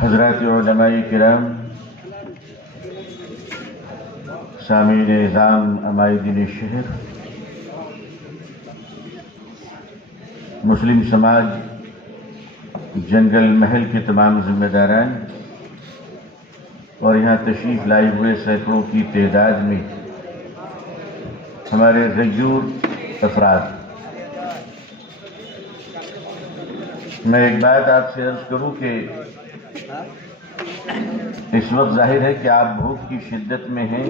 हज़रात उलमाए किराम, सामीन निज़ाम अमायदीन शहर, मुस्लिम समाज जंगल महल के तमाम जिम्मेदारान और यहाँ तशरीफ़ लाए हुए सैकड़ों की तादाद में हमारे गयूर अफराद, मैं एक बात आपसे अर्ज़ करूँ कि इस वक्त जाहिर है कि आप भूख की शिद्दत में हैं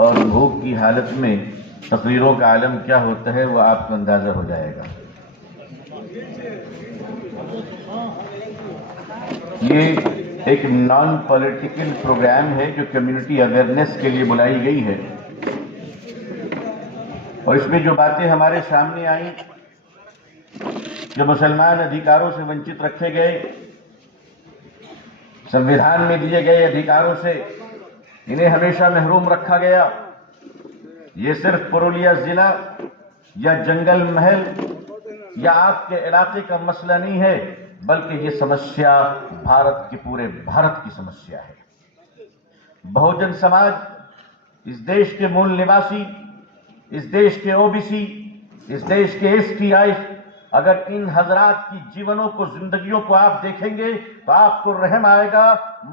और भूख की हालत में तकरीरों का आलम क्या होता है वो आपको अंदाज़ा हो जाएगा। ये एक नॉन पॉलिटिकल प्रोग्राम है जो कम्युनिटी अवेयरनेस के लिए बुलाई गई है और इसमें जो बातें हमारे सामने आई, जो मुसलमान अधिकारों से वंचित रखे गए, संविधान में दिए गए अधिकारों से इन्हें हमेशा महरूम रखा गया, ये सिर्फ पुरुलिया जिला या जंगल महल या आपके इलाके का मसला नहीं है, बल्कि ये समस्या भारत के पूरे भारत की समस्या है। बहुजन समाज, इस देश के मूल निवासी, इस देश के ओबीसी, इस देश के एसटीआई, अगर इन हजरात की जीवनों को, जिंदगियों को आप देखेंगे तो आपको रहम आएगा।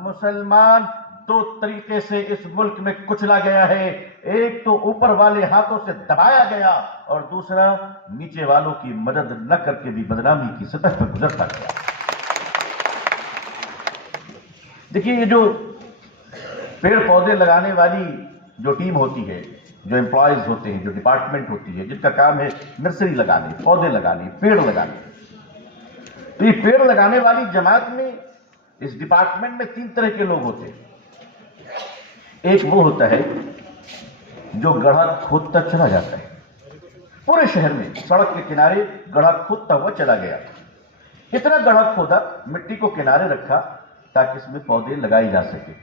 मुसलमान दो तरीके से इस मुल्क में कुचला गया है, एक तो ऊपर वाले हाथों से दबाया गया और दूसरा नीचे वालों की मदद न करके भी बदनामी की सतह पर गुजरता गया। देखिए, ये जो पेड़ पौधे लगाने वाली जो टीम होती है, जो एम्प्लॉयज होते हैं, जो डिपार्टमेंट होती है, जिनका काम है नर्सरी लगाने, पौधे लगाने, पेड़ लगाने, तो ये पेड़ लगाने वाली जमात में, इस डिपार्टमेंट में तीन तरह के लोग होते हैं। एक वो होता है जो गड्ढा खोदता चला जाता है, पूरे शहर में सड़क के किनारे गड्ढा खोदता हुआ चला गया, इतना गड्ढा खोदा, मिट्टी को किनारे रखा ताकि इसमें पौधे लगाए जा सके।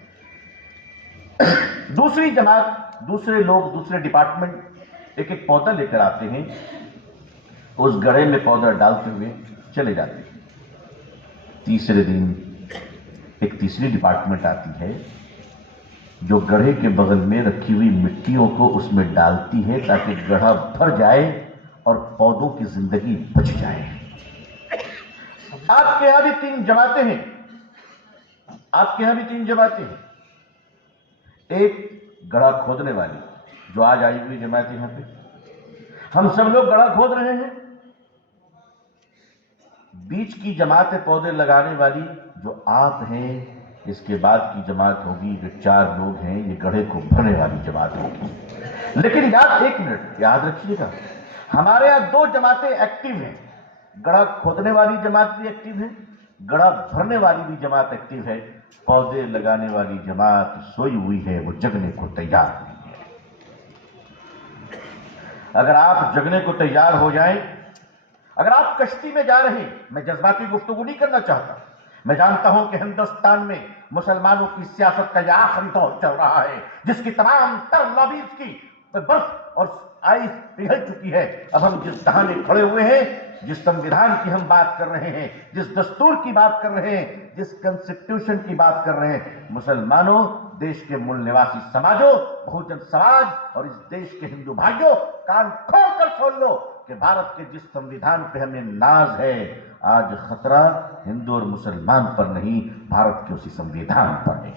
दूसरी जमात, दूसरे लोग, दूसरे डिपार्टमेंट एक एक पौधा लेकर आते हैं, उस गड्ढे में पौधा डालते हुए चले जाते हैं। तीसरे दिन एक तीसरी डिपार्टमेंट आती है जो गड्ढे के बगल में रखी हुई मिट्टियों को उसमें डालती है ताकि गड्ढा भर जाए और पौधों की जिंदगी बच जाए। आपके यहां भी तीन जमातें हैं, आपके यहां भी तीन जमातें हैं। एक गड्ढा खोदने वाली जो आज आई हुई जमात यहां पे, हम सब लोग गड्ढा खोद रहे हैं। बीच की जमात है पौधे लगाने वाली जो आप हैं, इसके बाद की जमात होगी जो चार लोग हैं, ये गड्ढे को भरने वाली जमात होगी। लेकिन एक मिनट याद रखिएगा, हमारे यहां दो जमातें एक्टिव हैं, गड्ढा खोदने वाली जमात भी एक्टिव है, गड्ढा भरने वाली भी जमात एक्टिव है। पौधे लगाने वाली जमात सोई हुई है, वो जगने को तैयार नहीं है। अगर आप जगने को तैयार हो जाएं, अगर आप कश्ती में जा रहे हैं, मैं जज्बाती गुफ्तगू नहीं करना चाहता, मैं जानता हूं कि हिंदुस्तान में मुसलमानों की सियासत का यह आखिरी दौर चल रहा है जिसकी तमाम तर लॉबीज की बर्फ और आइस पिघल चुकी है। अब हम जिस दहाने खड़े हुए हैं, जिस संविधान की हम बात कर रहे हैं, जिस दस्तूर की बात कर रहे हैं, जिस कॉन्स्टिट्यूशन की बात कर रहे हैं, मुसलमानों, देश के मूल निवासी समाजों, बहुजन समाज और इस देश के हिंदू भाइयों, कान खोलकर सुन लो कि भारत के जिस संविधान पे हमें नाज है, आज खतरा हिंदू और मुसलमान पर नहीं, भारत के उसी संविधान पर है।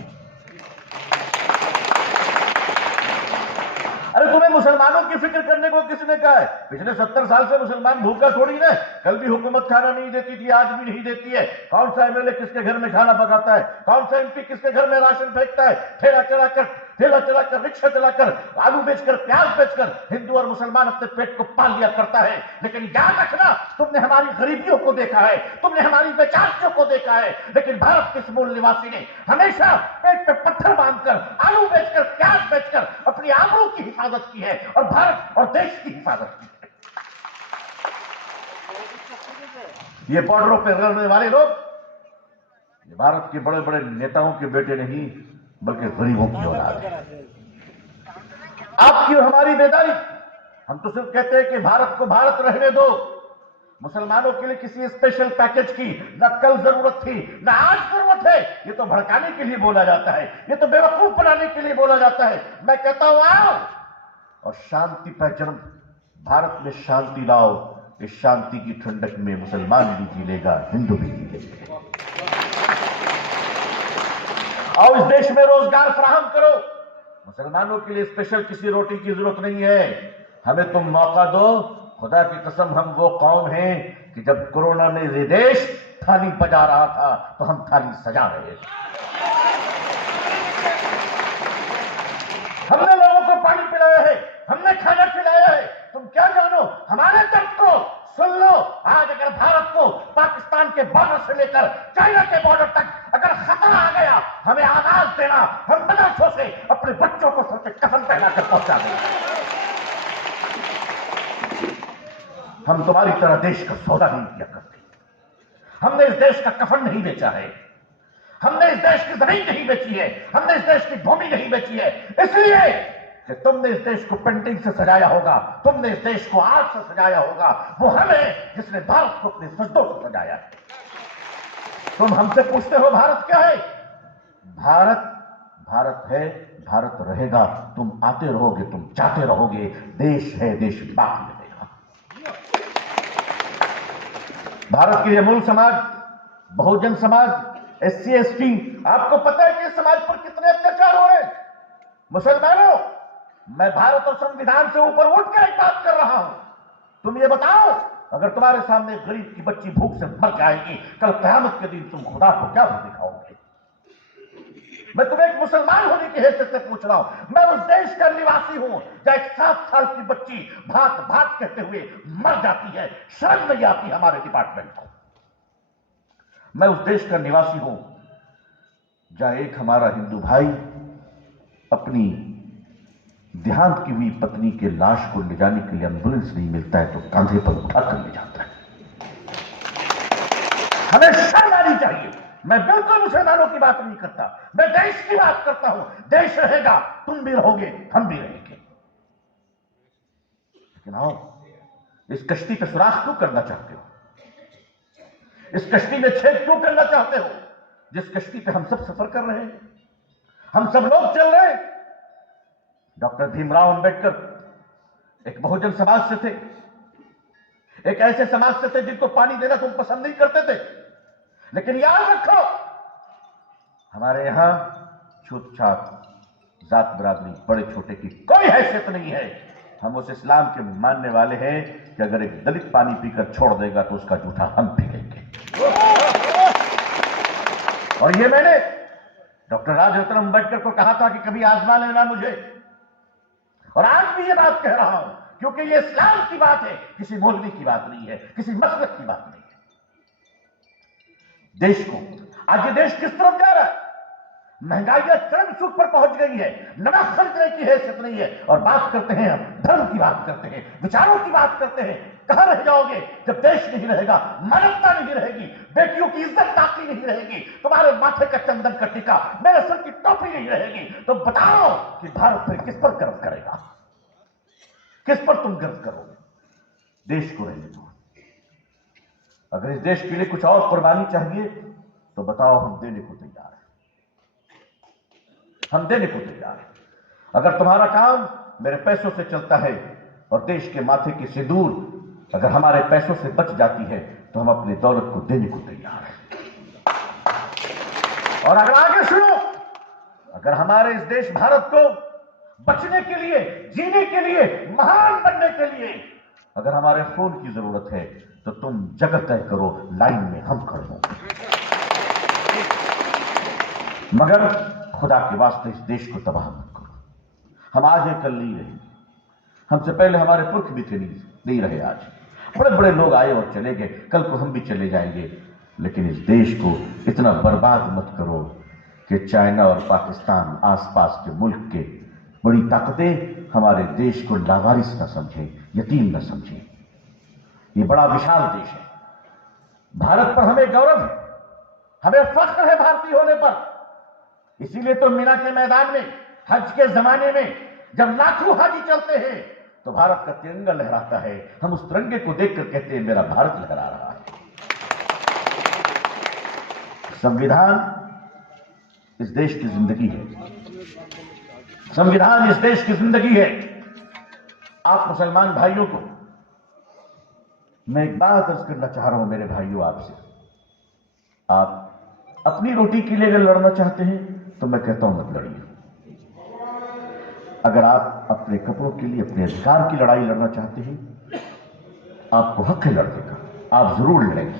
अरे तुम्हें मुसलमानों की फिक्र करने को किसने कहा है? पिछले 70 साल से मुसलमान भूखा थोड़ी ना, कल भी हुकूमत खाना नहीं देती थी, आज भी नहीं देती है। कौन सा एमएलए किसके घर में खाना पकाता है? कौन सा एमपी किसके घर में राशन फेंकता है? ठेला चलाकर ठेला चलाकर, रिक्शा चलाकर, आलू बेचकर, प्याज बेचकर हिंदू और मुसलमान अपने पेट को पाल लिया करता है। लेकिन याद रखना, तुमने हमारी गरीबियों को देखा है, तुमने हमारी बेचारियों को देखा है, लेकिन भारत के इस मूल निवासी ने हमेशा पेट पे पत्थर बांधकर, आलू बेचकर, प्याज बेचकर अपनी आबरू की हिफाजत की है और भारत और देश की हिफाजत की है। ये बॉर्डरों पर रहने वाले लोग ये भारत के बड़े बड़े नेताओं के बेटे नहीं, बल्कि गरीबों की औलाद है। आपकी और हमारी बेदारी, हम तो सिर्फ कहते हैं कि भारत को भारत रहने दो। मुसलमानों के लिए किसी स्पेशल पैकेज की न कल जरूरत थी, न आज जरूरत है। ये तो भड़काने के लिए बोला जाता है, ये तो बेवकूफ बनाने के लिए बोला जाता है। मैं कहता हूं आओ और शांति पर जन्म, भारत में शांति लाओ। इस शांति की ठंडक में मुसलमान भी जी लेगा, हिंदू भी जी लेगा। आओ इस देश में रोजगार फराहम करो। मुसलमानों के लिए स्पेशल किसी रोटी की जरूरत नहीं है। हमें तुम मौका दो। खुदा की कसम, हम वो कौम हैं कि जब कोरोना में ये देश थाली बजा रहा था तो हम थाली सजा रहे थे। हमने लोगों को पानी पिलाया है, हमने खाना खिलाया है। तुम क्या जानो हमारे दर्द को? सुन लो, आज अगर भारत को पाकिस्तान के बॉर्डर से लेकर चाइना के बॉर्डर तक अगर खतरा आ गया, हमें आवाज देना। हम मदरसों से अपने बच्चों को सर पे कफन पहनाकर पहुंचा देंगे। हम तुम्हारी तरह देश का सौदा नहीं किया करते। हमने इस देश का कफन नहीं बेचा है, हमने इस देश की जमीन नहीं बेची है, हमने इस देश की भूमि नहीं बेची है। इसलिए कि तुमने इस देश को पेंटिंग से सजाया होगा, तुमने इस देश को आर्ट से सजाया होगा, वो हमें जिसने भारत को अपने सजदों से सजाया है। तुम हमसे पूछते हो भारत क्या है? भारत भारत है, भारत रहेगा। तुम आते रहोगे, तुम जाते रहोगे। देश है, देश बाकी रहेगा। भारत के ये मूल समाज, बहुजन समाज, SC ST, आपको पता है कि इस समाज पर कितने अत्याचार हो रहे हैं? मुसलमानों, मैं भारत और संविधान से ऊपर उठकर एक बात कर रहा हूं। तुम ये बताओ, अगर तुम्हारे सामने गरीब की बच्ची भूख से मर जाएगी, कल क़यामत के दिन तुम खुदा को क्या दिखाओगे? मैं तुम्हें एक मुसलमान होने की हैसियत से पूछ रहा हूं। मैं उस देश का निवासी हूं जहां एक 7 साल की बच्ची भात भात कहते हुए मर जाती है। शर्म नहीं आती हमारे डिपार्टमेंट को। मैं उस देश का निवासी हूं जहां एक हमारा हिंदू भाई अपनी देहांत की हुई पत्नी के लाश को ले जाने के लिए एम्बुलेंस नहीं मिलता है तो कंधे पर उठाकर ले जाता है। हमें शर्म आनी चाहिए। मैं बिल्कुल मुसलमानों की बात नहीं करता, मैं देश की बात करता हूं। देश रहेगा, तुम भी रहोगे, हम भी रहेंगे। लेकिन आओ, इस कश्ती पर सुराख क्यों करना चाहते हो? इस कश्ती में छेद क्यों करना चाहते हो? जिस कश्ती पे हम सब सफर कर रहे हैं, हम सब लोग चल रहे हैं। डॉक्टर भीमराव अंबेडकर एक बहुजन समाज से थे, एक ऐसे समाज से थे जिनको पानी देना तुम पसंद नहीं करते थे। लेकिन याद रखो, हमारे यहां छूत छात, जात बरादरी, बड़े छोटे की कोई हैसियत नहीं है। हम उस इस्लाम के मानने वाले हैं कि अगर एक दलित पानी पीकर छोड़ देगा तो उसका जूठा हम पी लेंगे। और ये मैंने डॉक्टर राजरत्न अंबेडकर को कहा था कि कभी आजमा लेना मुझे, और आज भी ये बात कह रहा हूं, क्योंकि ये इस्लाम की बात है, किसी मौलवी की बात नहीं है, किसी मसलक की बात नहीं है। देश को आज ये देश किस तरफ जा रहा है? महंगाई चरम सूख पर पहुंच गई है, नमक खरीदने की हैसियत नहीं है। और बात करते हैं, हम धर्म की बात करते हैं, विचारों की बात करते हैं। कहां रह जाओगे जब देश नहीं रहेगा, मानवता नहीं रहेगी, बेटियों की इज्जत बाकी नहीं रहेगी, तुम्हारे माथे का चंदन का टीका, मेरे सर की टोपी नहीं रहेगी? तो बताओ कि भारत फिर किस पर गर्व करेगा? किस पर तुम गर्व करोगे? देश को रहने दो। अगर इस देश के लिए कुछ और कुर्बानी चाहिए तो बताओ, हम देने को तैयार हैं। हम देने को तैयार हैं। अगर तुम्हारा काम मेरे पैसों से चलता है और देश के माथे की सिंदूर अगर हमारे पैसों से बच जाती है तो हम अपनी दौलत को देने को तैयार हैं। और अगर आगे सुनो, अगर हमारे इस देश भारत को बचने के लिए, जीने के लिए, महान बनने के लिए अगर हमारे खून की जरूरत है तो तुम जगह तय करो, लाइन में हम खड़े होंगे। मगर खुदा के वास्ते इस देश को तबाह मत करो। हम आज हैं, कल नहीं रहे। हमसे पहले हमारे पुरख भी थे, नहीं रहे आज। बड़े बड़े लोग आए और चले गए, कल को हम भी चले जाएंगे। लेकिन इस देश को इतना बर्बाद मत करो कि चाइना और पाकिस्तान आसपास के मुल्क के बड़ी ताकतें हमारे देश को लावारिस न समझें, यतीम न समझें। ये बड़ा विशाल देश है। भारत पर हमें गौरव है, हमें फख्र है भारतीय होने पर। इसीलिए तो मीना के मैदान में हज के जमाने में जब लाखों हाजी चलते हैं तो भारत का तिरंगा लहराता है। हम उस तिरंगे को देखकर कहते हैं मेरा भारत लहरा रहा है। संविधान इस देश की जिंदगी है, संविधान इस देश की जिंदगी है। आप मुसलमान भाइयों को मैं एक बात अर्ज करना चाह रहा हूं मेरे भाइयों आपसे। आप अपनी रोटी के लिए अगर लड़ना चाहते हैं तो मैं कहता हूं मत लड़िए। अगर आप अपने कपड़ों के लिए, अपने अधिकार की लड़ाई लड़ना चाहते हैं, आपको हक है लड़ने का, आप जरूर लड़ेंगे।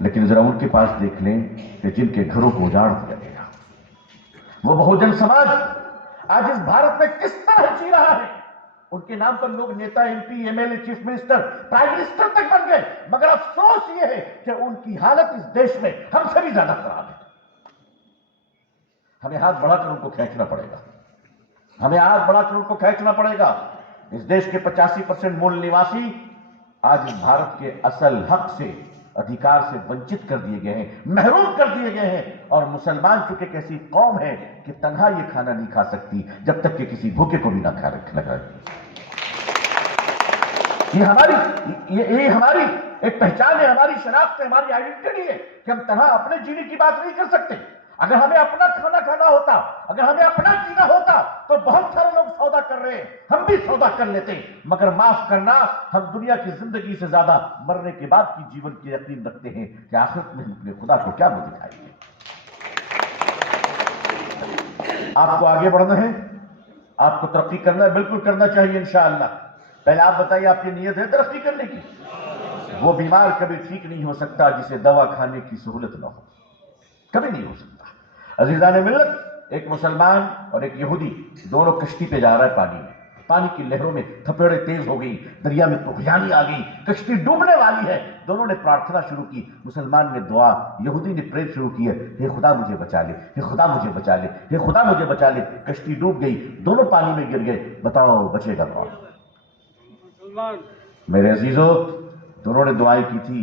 लेकिन जरा उनके पास देख लें कि जिनके घरों को उजाड़ दिया गया, वो बहुजन समाज आज इस भारत में किस तरह जी रहा है। उनके नाम पर लोग नेता, MP, MLA, chief minister, prime minister तक बन गए। मगर अफसोस यह है कि उनकी हालत इस देश में हमसे भी ज्यादा खराब है। हमें हाथ बढ़ाकर उनको खींचना पड़ेगा, हमें हाथ बढ़ाकर उनको खींचना पड़ेगा। इस देश के 85% मूल निवासी आज इस भारत के असल हक से, अधिकार से वंचित कर दिए गए हैं, महरूम कर दिए गए हैं। और मुसलमान चूंकि एक ऐसी कौम है कि तन्हा ये खाना नहीं खा सकती जब तक कि किसी भूखे को भी ना खा रखे। ये हमारी एक पहचान है, हमारी शनाख्त है, हमारी आइडेंटिटी है कि हम तन्हा अपने जीने की बात नहीं कर सकते। अगर हमें अपना खाना खाना होता, अगर हमें अपना जीना होता तो बहुत सारे लोग सौदा कर रहे हैं, हम भी सौदा कर लेते। मगर माफ करना, हम दुनिया की जिंदगी से ज्यादा मरने के बाद की जीवन की यकीन रखते हैं कि आखिरत में अपने खुदा को क्या मुंह दिखाएंगे। आपको आगे बढ़ना है, आपको तरक्की करना है, बिल्कुल करना चाहिए इंशाअल्लाह। पहले आप बताइए, आपकी नीयत है तरक्की करने की? वो बीमार कभी ठीक नहीं हो सकता जिसे दवा खाने की सहूलत न हो, कभी नहीं हो सकता। अजीजान मिल्लत, एक मुसलमान और एक यहूदी दोनों कश्ती पे जा रहा है पानी में। पानी की लहरों में थपेड़े तेज हो गई, दरिया में तूफानी आ गई, कश्ती डूबने वाली है। दोनों ने प्रार्थना शुरू की, मुसलमान ने दुआ, यहूदी ने प्रेयर शुरू की है, हे खुदा मुझे बचा ले, हे खुदा मुझे बचा ले, हे खुदा मुझे बचा ले। कश्ती डूब गई, दोनों पानी में गिर गए। बताओ बचेगा कौन? मेरे अजीजों, दोनों ने दुआएं की थी,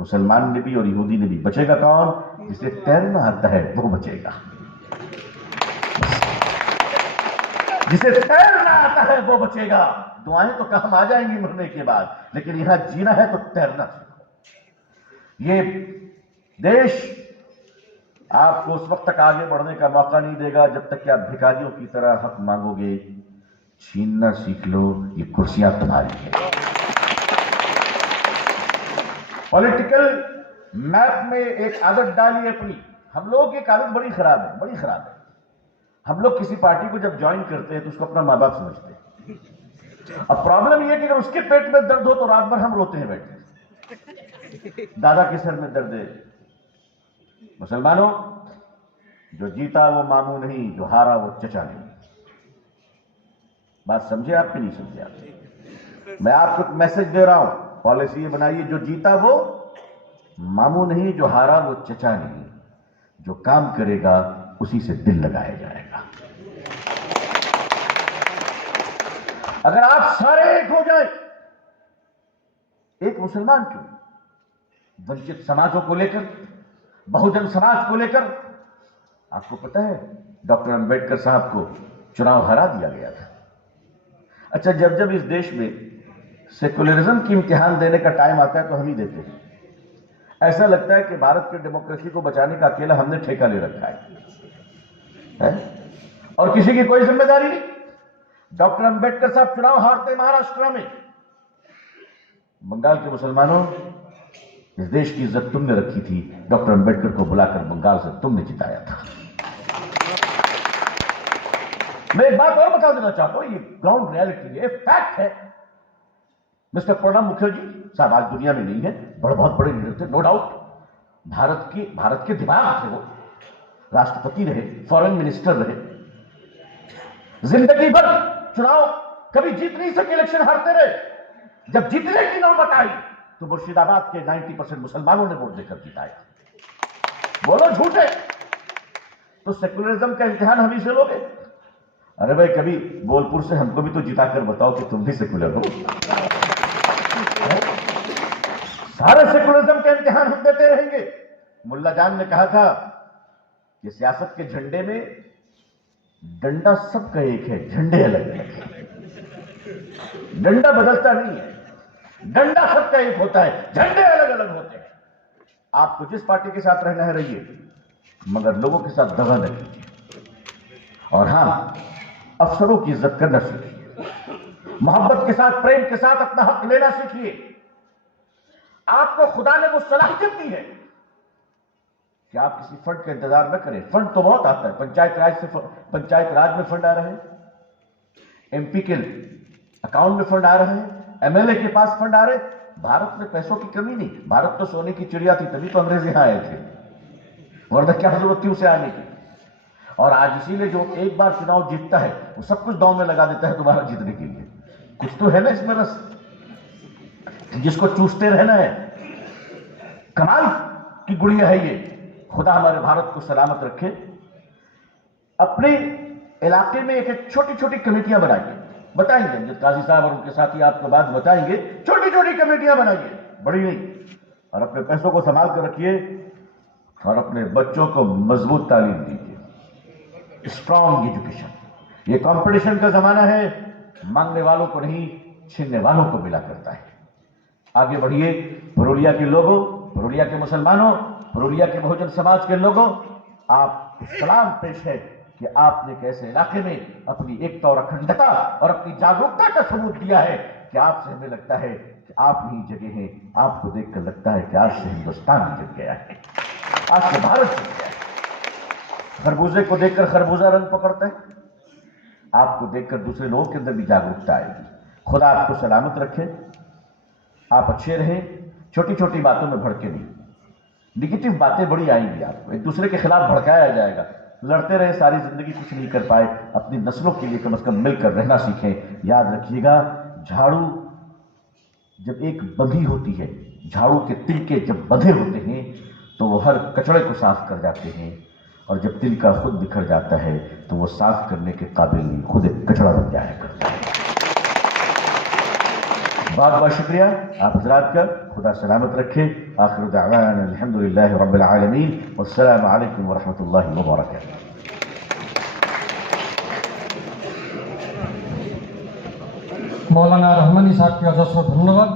मुसलमान ने भी और यहूदी ने भी। बचेगा कौन? जिसे तैरना आता है वो बचेगा, जिसे तैरना आता है वो बचेगा। दुआएं तो काम आ जाएंगी मरने के बाद, लेकिन यहां जीना है तो तैरना सीखो। ये देश आपको उस वक्त तक आगे बढ़ने का मौका नहीं देगा जब तक कि आप भिखारियों की तरह हक मांगोगे। छीनना सीख लो, ये कुर्सियां तुम्हारी हैं। पॉलिटिकल मैप में एक आदत डाली अपनी। हम लोग की एक आदत बड़ी खराब है, बड़ी खराब है। हम लोग किसी पार्टी को जब ज्वाइन करते हैं तो उसको अपना माँ बाप समझते हैं। अब प्रॉब्लम यह है कि अगर उसके पेट में दर्द हो तो रात भर हम रोते हैं बैठे, दादा के सर में दर्द है। मुसलमानों, जो जीता वो मामू नहीं, जो हारा वो चचा नहीं। बात समझे आप कि नहीं समझे आप? मैं आपको मैसेज दे रहा हूं, पॉलिसी ये बनाइए, जो जीता वो मामू नहीं, जो हारा वो चचा नहीं। जो काम करेगा उसी से दिल लगाया जाएगा। अगर आप सारे एक हो जाए, एक मुसलमान क्यों, वंचित समाजों को लेकर, बहुजन समाज को लेकर। आपको पता है डॉक्टर अंबेडकर साहब को चुनाव हरा दिया गया था। अच्छा, जब जब इस देश में सेकुलरिज्म की इम्तिहान देने का टाइम आता है तो हम ही देते हैं। ऐसा लगता है कि भारत की डेमोक्रेसी को बचाने का अकेला हमने ठेका ले रखा है और किसी की कोई जिम्मेदारी नहीं। डॉक्टर अंबेडकर साहब चुनाव हारते महाराष्ट्र में। बंगाल के मुसलमानों, इस देश की इज्जत तुमने रखी थी, डॉक्टर अंबेडकर को बुलाकर बंगाल से तुमने जिताया था। मैं एक बात और बता देना चाहता हूं, ये ग्राउंड रियलिटी है, फैक्ट है। मिस्टर प्रणब मुखर्जी साहब आज दुनिया में नहीं है, बहुत बड़े लीडर थे, नो डाउट। भारत के दिमाग थे वो, राष्ट्रपति रहे, फॉरेन मिनिस्टर रहे। जिंदगी भर चुनाव कभी जीत नहीं सके, इलेक्शन हारते रहे। जब जीतने की नौबत आई तो मुर्शिदाबाद के 90% मुसलमानों ने वोट देकर जिताया। बोलो झूठे, तो सेकुलरिज्म का इम्तिहान हम ही से लोगे? अरे भाई, कभी बोलपुर से हमको भी तो जिताकर बताओ कि तुम भी सेकुलर हो। सारे सेकुलरिज्म का इम्तिहान हम देते रहेंगे। मुल्ला जान ने कहा था कि सियासत के झंडे में डंडा सबका एक है, झंडे अलग अलग है। डंडा बदलता नहीं है, डंडा सबका एक होता है, झंडे अलग अलग होते हैं। आपको जिस पार्टी के साथ रहना है रहिए, मगर लोगों के साथ दगा न कीजिए। और हां, अफसरों की इज्जत करना सीखिए, मोहब्बत के साथ, प्रेम के साथ अपना हक लेना सीखिए। आपको खुदा ने वो सलाहियत दी है कि आप किसी फंड का इंतजार न करें। फंड तो बहुत आता है, पंचायत राज में फंड आ रहे हैं, एमपी के अकाउंट में फंड आ रहे हैं, एमएलए के पास फंड आ रहे हैं। भारत में पैसों की कमी नहीं। भारत तो सोने की चिड़िया थी, तभी तो अंग्रेज यहां आए थे, वरना क्या जरूरत थी उसे आने की। और आज इसीलिए जो एक बार चुनाव जीतता है वो सब कुछ दांव में लगा देता है दोबारा जीतने के लिए। कुछ तो है ना इसमें रस, जिसको चूसते रहना है। कमाल की गुड़िया है ये। खुदा हमारे भारत को सलामत रखे। अपने इलाके में एक एक छोटी छोटी कमेटियां बनाइए, बताएंगे अमजद काजी साहब और उनके साथी आपको बात बताएंगे। छोटी छोटी कमेटियां बनाइए, बड़ी नहीं। और अपने पैसों को संभाल कर रखिए और अपने बच्चों को मजबूत तालीम दीजिए, स्ट्रॉन्ग एजुकेशन। ये कंपटीशन का जमाना है, मांगने वालों को नहीं, छीनने वालों को मिला करता है। आगे बढ़िए। पुरुलिया के लोगों, पुरुलिया के मुसलमानों, पुरुलिया के बहुजन समाज के लोगों, आप सलाम पेश है कि आपने कैसे इलाके में अपनी एकता और अखंडता और अपनी जागरूकता का सबूत दिया है कि आपसे हमें लगता है कि आप ही जगह हैं। आपको देखकर लगता है कि आज से हिंदुस्तान जग गया है, आज से भारत जग गया है। खरबूजे को देखकर खरबूजा रंग पकड़ता है, आपको देखकर दूसरे लोगों के अंदर भी जागरूकता आएगी। खुदा आपको सलामत रखे, आप अच्छे रहें, छोटी छोटी बातों में भड़के नहीं। निगेटिव बातें बड़ी आएंगी, आपको एक दूसरे के खिलाफ भड़काया जाएगा। लड़ते रहे सारी जिंदगी, कुछ नहीं कर पाए। अपनी नस्लों के लिए कम से कम मिलकर रहना सीखें। याद रखिएगा, झाड़ू जब एक बंधी होती है, झाड़ू के तिनके जब बंधे होते हैं तो वो हर कचड़े को साफ कर जाते हैं, और जब तिनका खुद बिखर जाता है तो वो साफ करने के काबिल नहीं, खुद एक कचड़ा बन जाया करता है। बहुत बहुत शुक्रिया आप हजरात का। खुदा सलामत रखे। आखिर दावाना अल्हम्दुलिल्लाह रब्बिल आलमीन वस्सलामु अलैकुम वरहमतुल्लाहि वबरकातुहू। मौलाना रहमानी साहब के अजस्र धन्यवाद।